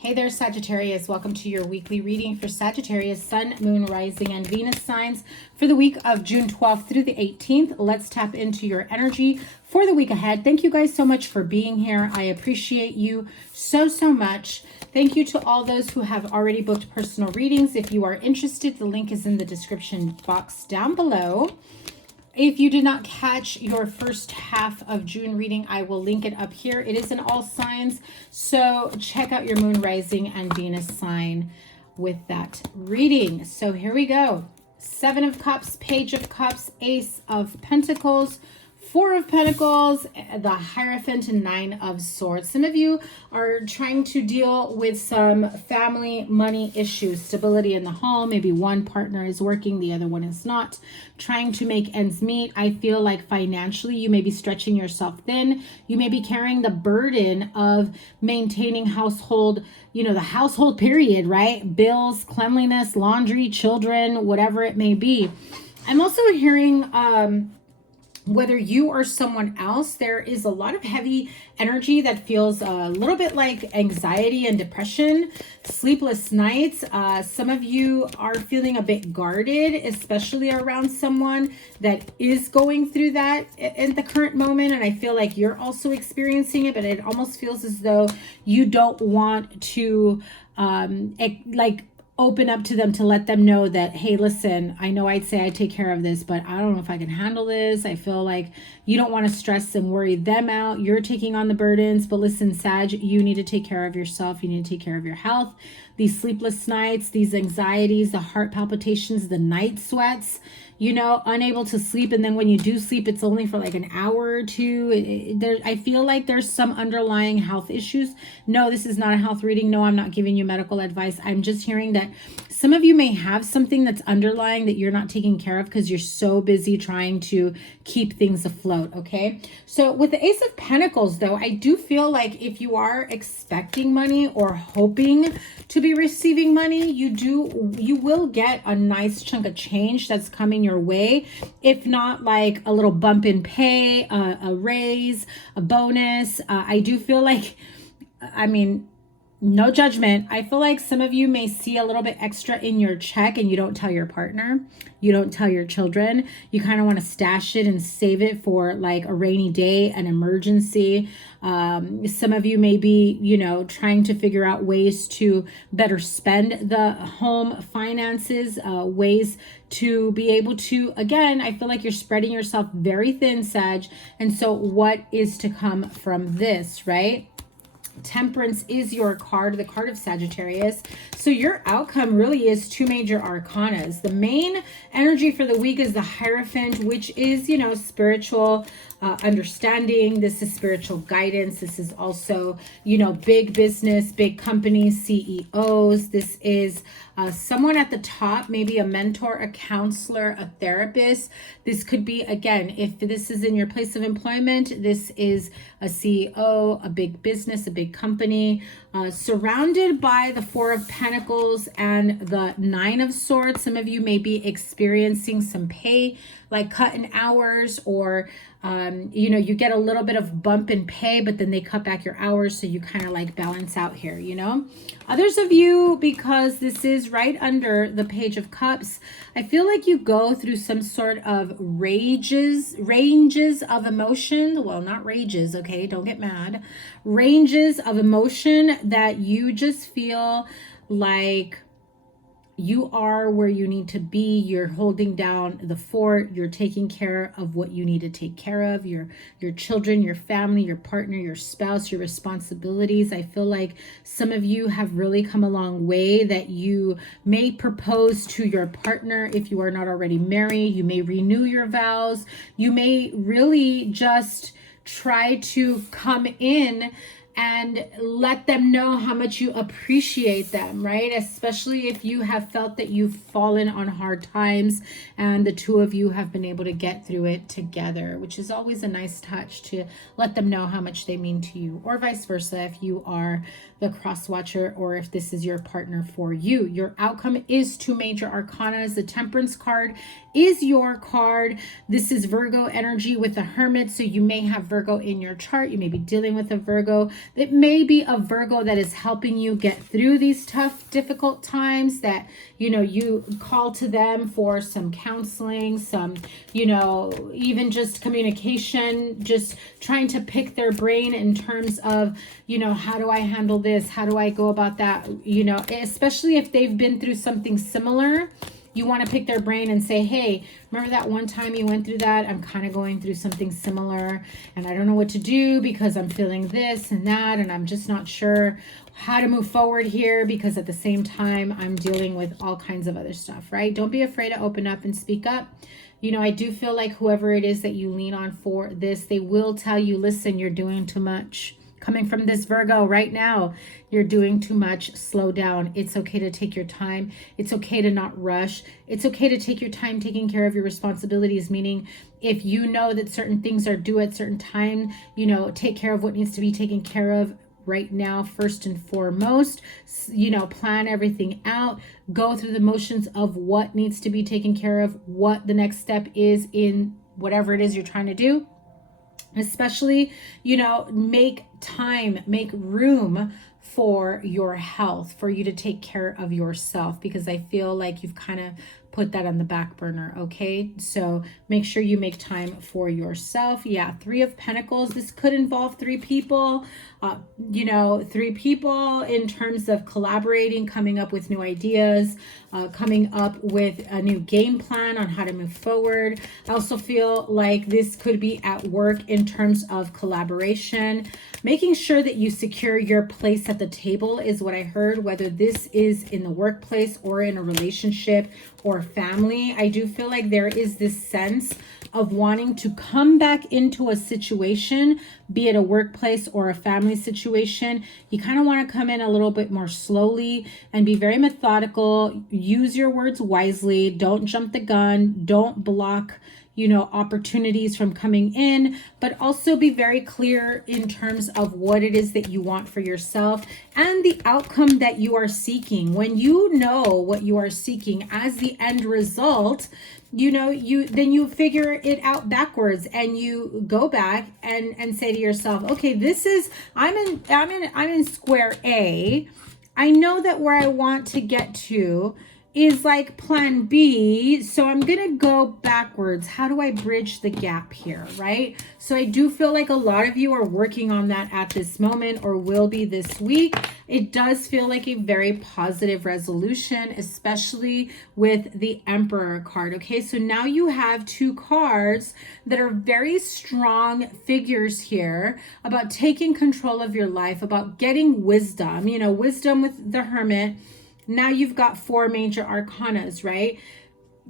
Hey there, Sagittarius. Welcome to your weekly reading for Sagittarius, Sun, Moon, Rising, and Venus signs for the week of June 12th through the 18th. Let's tap into your energy for the week ahead. Thank you guys so much for being here. I appreciate you so much. Thank you to all those who have already booked personal readings. If you are interested, the link is in the description box down below. If you did not catch your first half of June reading, I will link it up here. It is in all signs, so check out your moon, rising, and Venus sign with that reading. So here we go. 7 of Cups, Page of Cups, Ace of Pentacles, 4 of Pentacles, the Hierophant, and 9 of Swords. Some of you are trying to deal with some family money issues, stability in the home. Maybe one partner is working, the other one is not, trying to make ends meet. I feel like financially you may be stretching yourself thin. You may be carrying the burden of maintaining household, you know, the household period, right? Bills, cleanliness, laundry, children, whatever it may be. I'm also hearing whether you or someone else, there is a lot of heavy energy that feels a little bit like anxiety and depression, sleepless nights. Some of you are feeling a bit guarded, especially around someone that is going through that in the current moment. And I feel like you're also experiencing it, but it almost feels as though you don't want to open up to them to let them know that, hey, listen, I know I'd say I take care of this, but I don't know if I can handle this. I feel like you don't want to stress and worry them out. You're taking on the burdens, but listen, Sag, you need to take care of yourself. You need to take care of your health. These sleepless nights, these anxieties, the heart palpitations, the night sweats, you know, unable to sleep. And then when you do sleep, it's only for like an hour or two. I feel like there's some underlying health issues. No, this is not a health reading. No, I'm not giving you medical advice. I'm just hearing that some of you may have something that's underlying that you're not taking care of because you're so busy trying to keep things afloat, okay? So with the Ace of Pentacles, though, I do feel like if you are expecting money or hoping to be receiving money, you will get a nice chunk of change that's coming your way. If not like a little bump in pay, a raise, a bonus. I do feel like, I mean, no judgment. I feel like some of you may see a little bit extra in your check and you don't tell your partner. You don't tell your children. You kind of want to stash it and save it for like a rainy day, an emergency. Some of you may be, you know, trying to figure out ways to better spend the home finances, ways to be able to, again, I feel like you're spreading yourself very thin, Sag. And so what is to come from this, right? Temperance is your card, the card of Sagittarius. So your outcome really is 2 major arcanas. The main energy for the week is the Hierophant, which is, you know, spiritual understanding. This is spiritual guidance. This is also, you know, big business, big companies, CEOs. This is someone at the top, maybe a mentor, a counselor, a therapist. This could be, again, if this is in your place of employment, this is a CEO, a big business, a big company, surrounded by the 4 of Pentacles and the 9 of Swords. Some of you may be experiencing some pay, like cut in hours, or you know, you get a little bit of bump in pay, but then they cut back your hours, so you kind of like balance out here, you know. Others of you, because this is right under the Page of Cups, I feel like you go through some sort of ranges of emotion. Well, not rages, okay, don't get mad. Ranges of emotion that you just feel like you are where you need to be. You're holding down the fort. You're taking care of what you need to take care of. Your children, your family, your partner, your spouse, your responsibilities. I feel like some of you have really come a long way, that you may propose to your partner if you are not already married. You may renew your vows. You may really just try to come in and let them know how much you appreciate them, right? Especially if you have felt that you've fallen on hard times and the two of you have been able to get through it together, which is always a nice touch to let them know how much they mean to you, or vice versa if you are the cross watcher, or if this is your partner for you. Your outcome is 2 major arcanas. The Temperance card is your card. This is Virgo energy with the Hermit. So you may have Virgo in your chart. You may be dealing with a Virgo. It may be a Virgo that is helping you get through these tough, difficult times, that, you know, you call to them for some counseling, some, you know, even just communication, just trying to pick their brain in terms of, you know, how do I handle this? How do I go about that? You know, especially if they've been through something similar. You want to pick their brain and say, hey, remember that one time you went through that? I'm kind of going through something similar and I don't know what to do because I'm feeling this and that, and I'm just not sure how to move forward here, because at the same time, I'm dealing with all kinds of other stuff, right? Don't be afraid to open up and speak up. You know, I do feel like whoever it is that you lean on for this, they will tell you, listen, you're doing too much. Coming from this Virgo right now, you're doing too much. Slow down. It's okay to take your time. It's okay to not rush. It's okay to take your time taking care of your responsibilities, meaning if you know that certain things are due at certain time, you know, take care of what needs to be taken care of right now, first and foremost. You know, plan everything out, go through the motions of what needs to be taken care of, what the next step is in whatever it is you're trying to do. Especially, you know, make time, make room for your health, for you to take care of yourself, because I feel like you've kind of put that on the back burner. Okay, so make sure you make time for yourself. Yeah, 3 of Pentacles. This could involve 3 people, you know, 3 people in terms of collaborating, coming up with new ideas, coming up with a new game plan on how to move forward. I also feel like this could be at work in terms of collaboration. Making sure that you secure your place at the table is what I heard, whether this is in the workplace or in a relationship or family. I do feel like there is this sense of wanting to come back into a situation, be it a workplace or a family situation. You kind of want to come in a little bit more slowly and be very methodical. Use your words wisely. Don't jump the gun. Don't block, you know, opportunities from coming in, but also be very clear in terms of what it is that you want for yourself and the outcome that you are seeking. When you know what you are seeking as the end result, you know, then you figure it out backwards, and you go back and say to yourself, okay, this is, I'm in square A. I know that where I want to get to is like plan B, so I'm gonna go backwards. How do I bridge the gap here, right? So I do feel like a lot of you are working on that at this moment, or will be this week. It does feel like a very positive resolution, especially with the Emperor card. Okay, so now you have 2 cards that are very strong figures here about taking control of your life, about getting wisdom, you know, wisdom with the Hermit. Now you've got 4 major arcanas, right?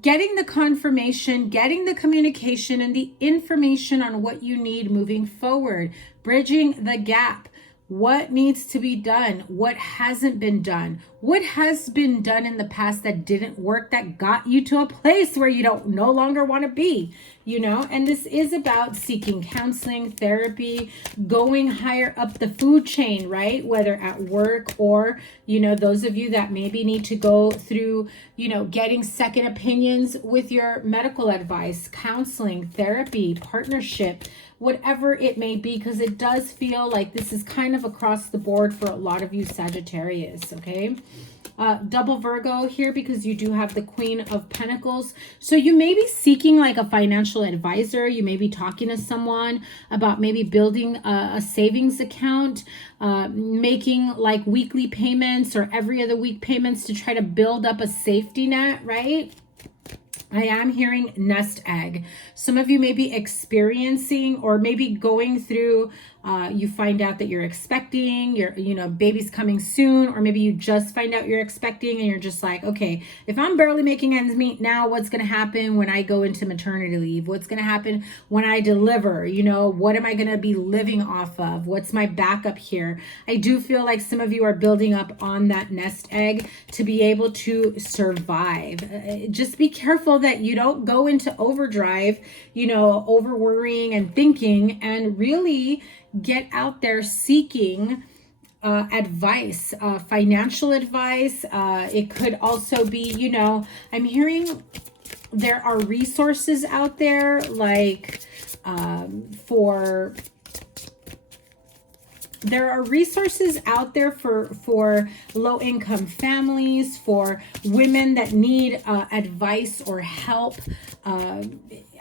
Getting the confirmation, getting the communication and the information on what you need moving forward, bridging the gap. What needs to be done? What hasn't been done? What has been done in the past that didn't work, that got you to a place where you don't no longer want to be, you know? And this is about seeking counseling, therapy, going higher up the food chain, right? Whether at work or, you know, those of you that maybe need to go through, you know, getting second opinions with your medical advice, counseling, therapy, partnership, whatever it may be, because it does feel like this is kind of across the board for a lot of you Sagittarius, okay? Double Virgo here, because you do have the Queen of Pentacles. So you may be seeking like a financial advisor. You may be talking to someone about maybe building a savings account, making like weekly payments or every other week payments to try to build up a safety net, right? I am hearing nest egg. Some of you may be experiencing or maybe going through, you find out that you're expecting, you know, baby's coming soon, or maybe you just find out you're expecting and you're just like, okay, if I'm barely making ends meet now, what's going to happen when I go into maternity leave? What's going to happen when I deliver? You know, what am I going to be living off of? What's my backup here? I do feel like some of you are building up on that nest egg to be able to survive. Just be careful that you don't go into overdrive, you know, over worrying and thinking, and really get out there seeking advice, financial advice. It could also be, you know, I'm hearing there are resources out there, like there are resources out there for low-income families, for women that need advice or help.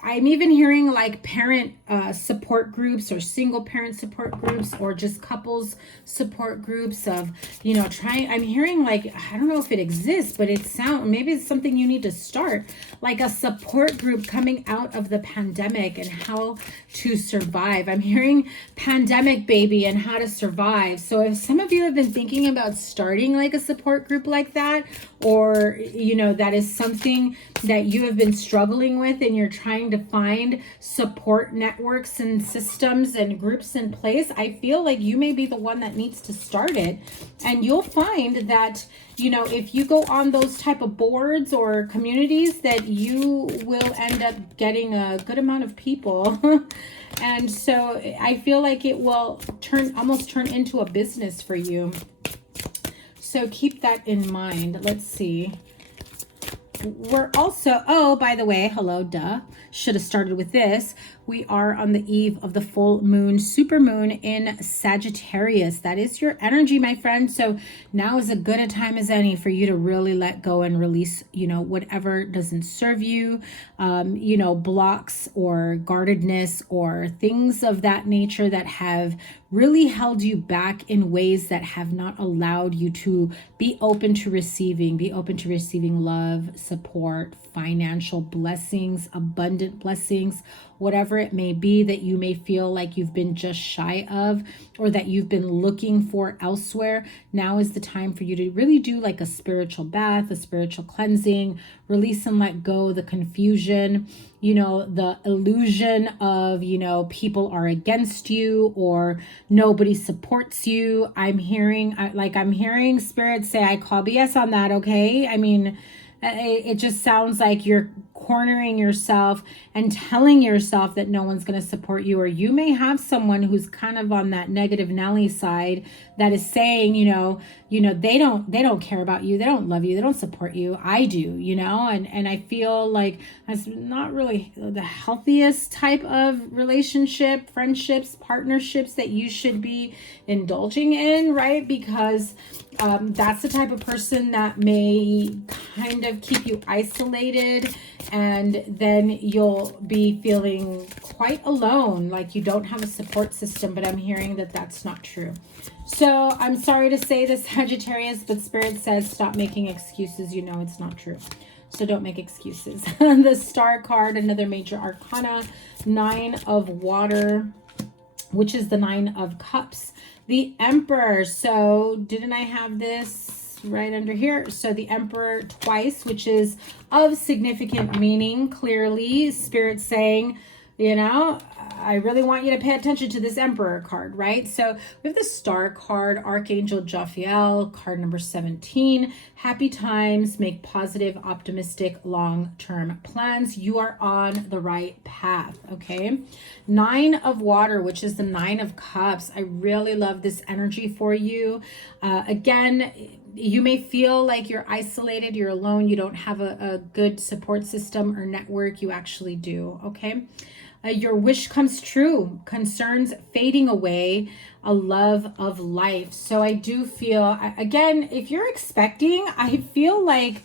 I'm even hearing like parent support groups, or single parent support groups, or just couples support groups of, you know, I'm hearing like, I don't know if it exists, but maybe it's something you need to start, like a support group coming out of the pandemic and how to survive. I'm hearing pandemic baby and how to survive. So if some of you have been thinking about starting like a support group like that, or, you know, that is something that you have been struggling with and you're trying to find support networks and systems and groups in place, I feel like you may be the one that needs to start it. And you'll find that, you know, if you go on those type of boards or communities, that you will end up getting a good amount of people. And so I feel like it will almost turn into a business for you. So keep that in mind. Let's see. We're also, oh, by the way, hello, duh. Should have started with this. We are on the eve of the full moon, super moon in Sagittarius. That is your energy, my friend. So now is as good a time as any for you to really let go and release, you know, whatever doesn't serve you, you know, blocks or guardedness or things of that nature that have really held you back in ways that have not allowed you to be open to receiving love, support, financial blessings, abundant blessings, whatever it may be that you may feel like you've been just shy of, or that you've been looking for elsewhere. Now is the time for you to really do like a spiritual bath, a spiritual cleansing, release and let go the confusion, you know, the illusion of, you know, people are against you or nobody supports you. I'm hearing spirit say, I call BS on that. Okay. I mean, it just sounds like you're cornering yourself and telling yourself that no one's going to support you, or you may have someone who's kind of on that negative Nelly side that is saying, you know, they don't care about you, they don't love you, they don't support you. I do, you know, and I feel like that's not really the healthiest type of relationship, friendships, partnerships that you should be indulging in, right? Because that's the type of person that may kind of keep you isolated, and then you'll be feeling quite alone, like you don't have a support system. But I'm hearing that that's not true. So I'm sorry to say this, Sagittarius, but Spirit says stop making excuses. You know it's not true. So don't make excuses. The Star card, another major arcana, 9 of water, which is the 9 of cups. The Emperor. So didn't I have this right under here? So the Emperor twice, which is of significant meaning. Clearly, Spirit saying, you know, I really want you to pay attention to this Emperor card, right? So we have the Star card, Archangel Jophiel, card number 17. Happy times, make positive, optimistic, long-term plans. You are on the right path, okay? 9 of water, which is the 9 of cups. I really love this energy for you. Again, you may feel like you're isolated, you're alone, you don't have a good support system or network. You actually do, okay? Your wish comes true, concerns fading away, a love of life. So I do feel, again, if you're expecting, I feel like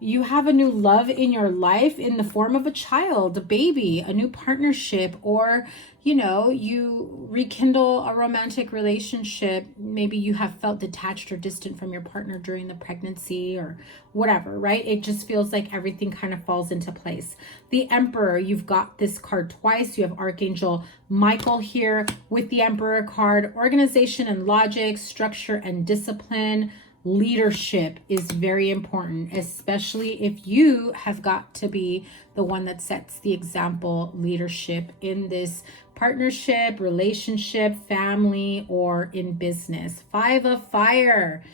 you have a new love in your life in the form of a child, a baby, a new partnership, or, you know, you rekindle a romantic relationship. Maybe you have felt detached or distant from your partner during the pregnancy or whatever, right? It just feels like everything kind of falls into place. The Emperor, you've got this card twice. You have Archangel Michael here with the Emperor card. Organization and logic, structure and discipline. Leadership is very important, especially if you have got to be the one that sets the example. Leadership in this partnership, relationship, family, or in business. 5 of fire,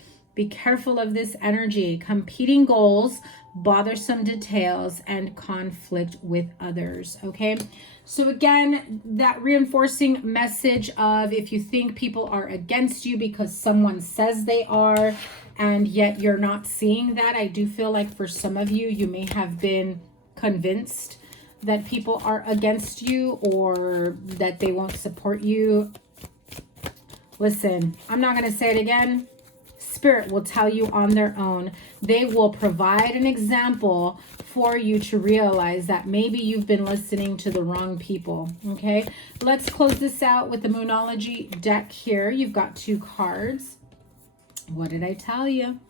Be careful of this energy. Competing goals, bothersome details, and conflict with others. Okay. So again, that reinforcing message of if you think people are against you because someone says they are, and yet you're not seeing that, I do feel like for some of you, you may have been convinced that people are against you or that they won't support you. Listen, I'm not going to say it again. Spirit will tell you on their own. They will provide an example for you to realize that maybe you've been listening to the wrong people. Okay, let's close this out with the Moonology deck here. You've got 2 cards. What did I tell you?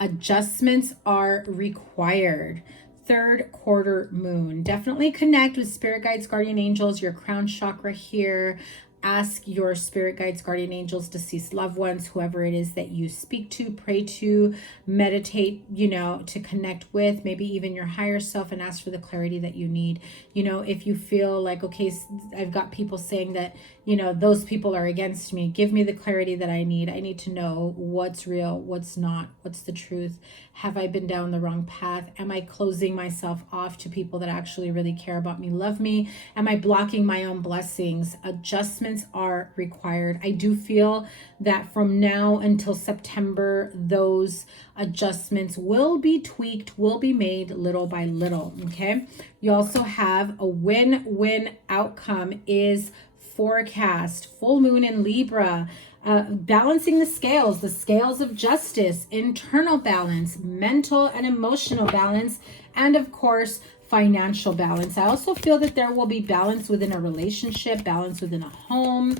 Adjustments are required. 3rd quarter moon. Definitely connect with spirit guides, guardian angels, your crown chakra here. Ask your spirit guides, guardian angels, deceased loved ones, whoever it is that you speak to, pray to, meditate, you know, to connect with, maybe even your higher self, and ask for the clarity that you need. You know, if you feel like, okay, I've got people saying that, you know, those people are against me, give me the clarity that I need. I need to know what's real, what's not, what's the truth. Have I been down the wrong path? Am I closing myself off to people that actually really care about me, love me? Am I blocking my own blessings? Adjustments are required. I do feel that from now until September, those adjustments will be tweaked, will be made little by little. Okay. You also have a win-win outcome is forecast, full moon in Libra. Balancing the scales of justice, internal balance, mental and emotional balance, and of course, financial balance. I also feel that there will be balance within a relationship, balance within a home.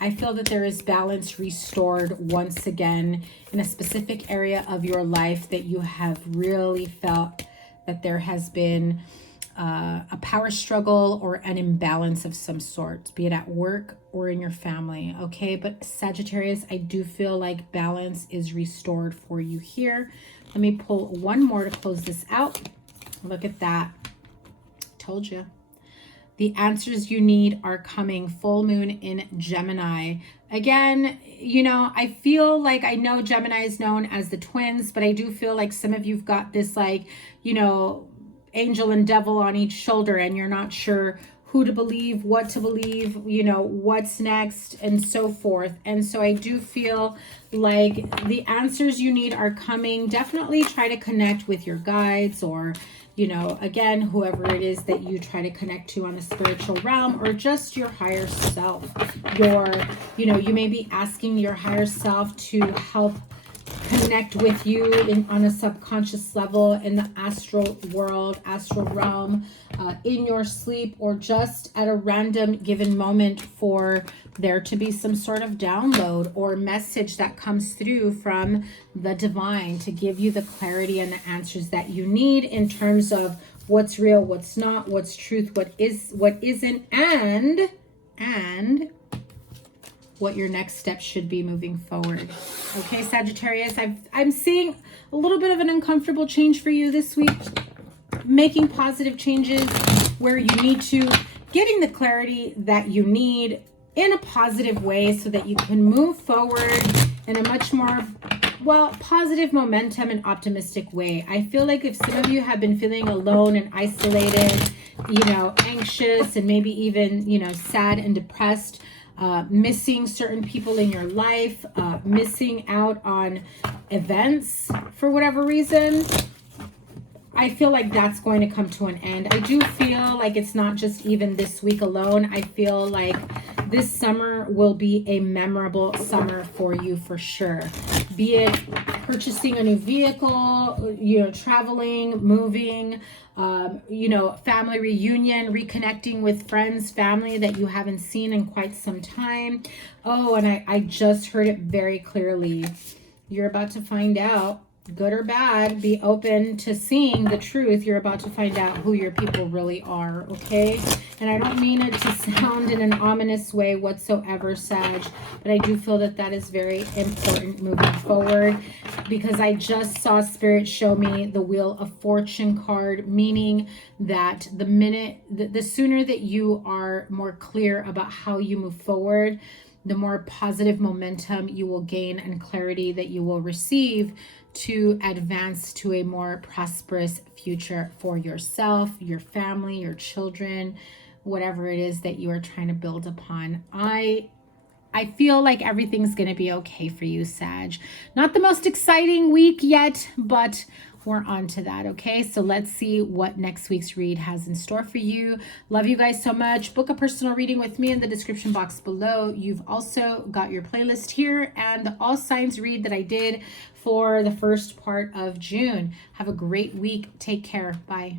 I feel that there is balance restored once again in a specific area of your life that you have really felt that there has been a power struggle or an imbalance of some sort, be it at work or in your family. Okay, but Sagittarius, I do feel like balance is restored for you here. Let me pull one more to close this out. Look at that. Told you. The answers you need are coming. Full moon in Gemini. Again, you know, I feel like, I know Gemini is known as the twins, but I do feel like some of you've got this, like, you know, angel and devil on each shoulder, and you're not sure who to believe, what to believe, you know, what's next, and so forth. And so I do feel like the answers you need are coming. Definitely try to connect with your guides, or, you know, again, whoever it is that you try to connect to on the spiritual realm, or just your higher self. You know, you may be asking your higher self to help connect with you on a subconscious level in the astral world, astral realm, in your sleep, or just at a random given moment for there to be some sort of download or message that comes through from the divine to give you the clarity and the answers that you need in terms of what's real, what's not, what's truth, what isn't, and what your next step should be moving forward. Okay, Sagittarius, I'm seeing a little bit of an uncomfortable change for you this week. Making positive changes where you need to, getting the clarity that you need in a positive way so that you can move forward in a much more, well, positive momentum and optimistic way. I feel like if some of you have been feeling alone and isolated, you know, anxious, and maybe even, you know, sad and depressed, missing certain people in your life, missing out on events for whatever reason, I feel like that's going to come to an end. I do feel like it's not just even this week alone. I feel like this summer will be a memorable summer for you for sure. Be it purchasing a new vehicle, you know, traveling, moving, you know, family reunion, reconnecting with friends, family that you haven't seen in quite some time. Oh, and I just heard it very clearly. You're about to find out, good or bad, be open to seeing the truth. You're about to find out who your people really are, okay? And I don't mean it to sound in an ominous way whatsoever, Sag, but I do feel that that is very important moving forward, because I just saw Spirit show me the Wheel of Fortune card, meaning that the sooner that you are more clear about how you move forward, the more positive momentum you will gain and clarity that you will receive to advance to a more prosperous future for yourself, your family, your children, whatever it is that you are trying to build upon. I feel like everything's going to be okay for you, Sag. Not the most exciting week yet, but we're on to that, okay? So let's see what next week's read has in store for you. Love you guys so much. Book a personal reading with me in the description box below. You've also got your playlist here and the all signs read that I did for the first part of June. Have a great week. Take care. Bye.